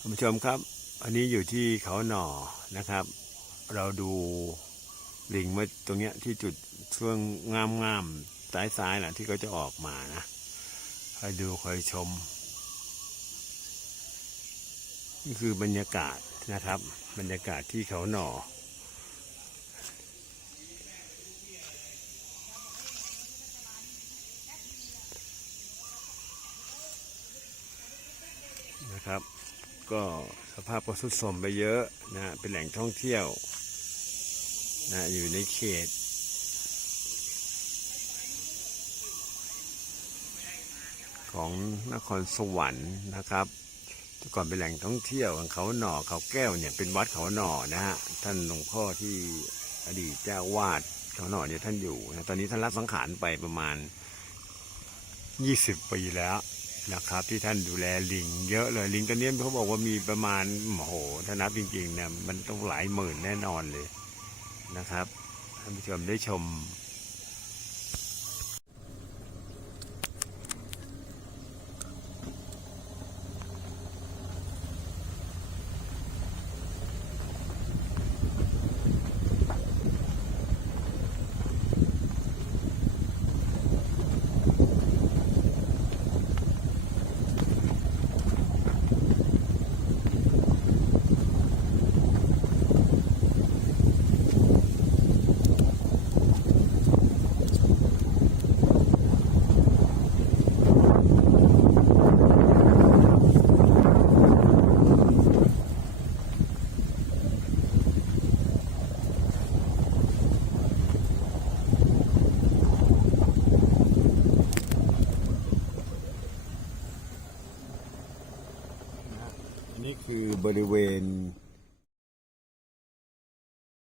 ผู้ชมครับ อันนี้อยู่ที่เขาหน่อนะครับ เราดูลิงมื่อตรงเนี้ยที่จุดช่วงงามงามๆซ้ายซ้ายๆนะที่เขาจะออกมานะคอยดูคอยชม นี่คือบรรยากาศนะครับ บรรยากาศที่เขาหน่อนะครับ ก็สภาพก็ทรุดโทรมไปเยอะนะเป็นแหล่งท่องเที่ยวนะอยู่ในเขตของนครสวรรค์นะครับแต่ก่อนเป็นแหล่งท่องเที่ยวของเขาหน่อเขาแก้วเนี่ยเป็นวัดเขาหน่อนะฮะท่านหลวงพ่อที่อดีตเจ้าวาดเขาหน่อเนี่ยท่านอยู่นะตอนนี้ท่านรับสังขารไปประมาณ 20 ปีแล้ว นะครับ ที่ท่านดูแลลิง เยอะเลยลิงตัวนี้เขาบอกว่ามีประมาณโอ้โหถ้านับจริงๆเนี่ยมันต้องหลายหมื่นแน่นอนเลยนะครับท่านผู้ชมได้ชม นี่คือบริเวณ